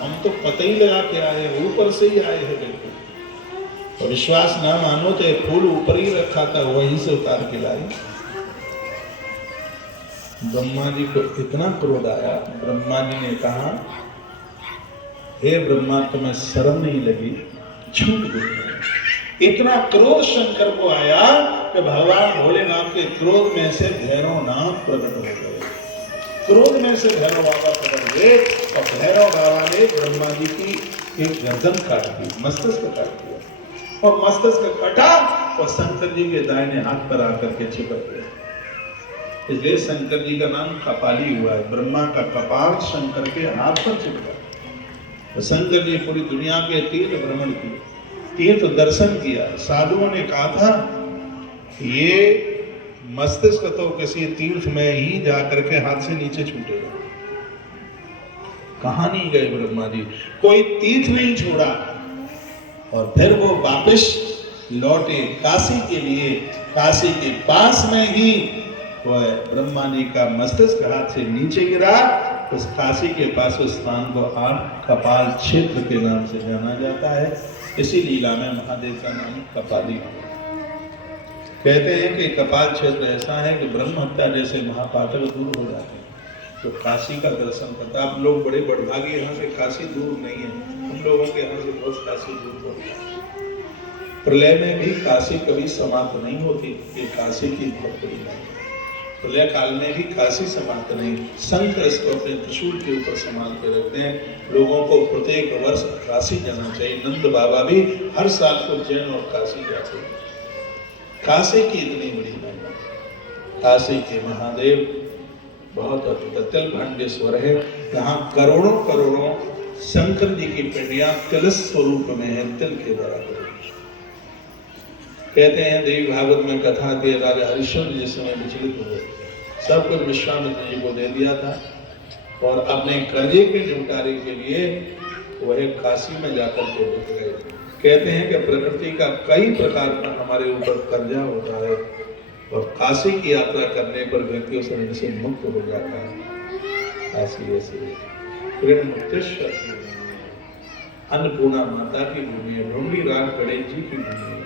हम तो कतई लगा के आए हैं, ऊपर से ही आए हैं बिल्कुल। तो विश्वास ना मानो तो फूल ऊपर ही रखा था, वहीं से उतार के लाई। ब्रह्मा जी को इतना क्रोध आया, ब्रह्मा जी ने कहा, हे ब्रह्मा तुम्हें शर्म नहीं लगी, झूठ बोल रहे हो। इतना क्रोध शंकर को आया कि भगवान भोलेनाथ के क्रोध में से भैरवनाथ प्रकट हो गए। क्रोध में से भैरव बाबा प्रकट हुए और भैरव बाबा ने ब्रह्मा जी की एक गर्दन काट दी, मस्तिष्क काट दिया, और मस्तिष्क कटा और शंकर जी के दाहिने हाथ पर आकर के चिपक गया। इसलिए शंकर जी का नाम कपाली हुआ है। ब्रह्मा का कपाल शंकर के हाथ पर चिपका। तो शंकर जी पूरी दुनिया के तीर्थ भ्रमण किए, तीर्थ दर्शन किया। साधुओं ने कहा था ये मस्तिष्क तो किसी तीर्थ में ही जाकर के हाथ से नीचे छूटेगा। कहां नहीं गए ब्रह्मा जी, कोई तीर्थ नहीं छोड़ा, और फिर वो वापस लौटे काशी के लिए। काशी के पास में ही वह ब्रह्मा जी का मस्तिष्क हाथ से नीचे गिरा। उस काशी के पास उस स्थान को आज कपाल क्षेत्र के नाम से जाना जाता है। इसी लीला में महादेव का नाम कपाली। कहते हैं कि कपाल क्षेत्र ऐसा है कि ब्रह्म हत्या जैसे महापातक दूर हो जाते हैं तो काशी का दर्शन करता। आप लोग बड़े बड़भागी, यहाँ से काशी दूर नहीं है, हम लोगों के यहाँ से बहुत काशी दूर होती है। प्रलय में भी काशी कभी समाप्त नहीं होती, ये काशी की बहुत बड़ी बात है। प्रलय काल में भी काशी समाप्त नहीं, शंकर इसको अपने त्रिशूल के ऊपर संभाल के रखते हैं। लोगों को प्रत्येक वर्ष काशी जाना चाहिए। नंद बाबा भी हर साल को उज्जैन और काशी जाते हैं। काशी की इतनी बड़ी महिमा, काशी के महादेव बहुत अत्यंत भांडेश्वर है। यहाँ करोड़ों करोड़ों शंकर जी की पिंडियां तिल स्वरूप में है, तिल के बराबर। कहते हैं देवी भागवत में कथा आती है, राजा हरिश्चंद्र जिस समय विचलित हुए, सब कुछ विश्वामित्र जी को दे दिया था, और अपने कर्जे के निपटारे के लिए वह काशी में जाकर के रुक गए। कहते हैं कि प्रकृति का कई प्रकार का हमारे ऊपर कर्जा होता है, और काशी की यात्रा करने पर व्यक्ति उस ऋण से मुक्त हो जाता है। काशी ऐसे ऋण मुक्त अन्नपूर्णा माता की भूमि है, ढूंढी राग गणेश जी की भूमि है।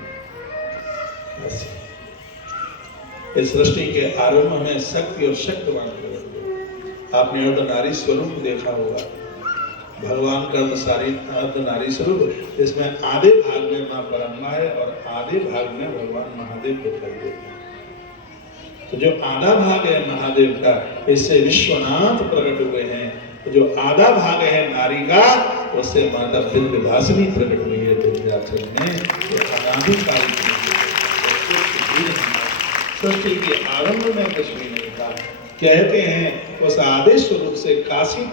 इस सृष्टि के आरंभ में शक्ति और शक्तिवान प्रकट। आपने अर्धनारी स्वरूप देखा होगा, भगवान का अर्धनारी स्वरूप, इसमें आधे भाग में मां ब्रह्मा है और आधे भाग में भगवान महादेव दिखाई देते हैं। तो जो आधा भाग है महादेव का, इससे विश्वनाथ प्रकट हुए हैं। तो जो आधा भाग है नारी का, उससे माता विंध्यवासिनी प्रकट हुई है विंध्याचल में। अनादिकाल सृष्टि के आरंभ में कुछ भी नहीं था। कहते हैं उस आदि स्वरूप से काशी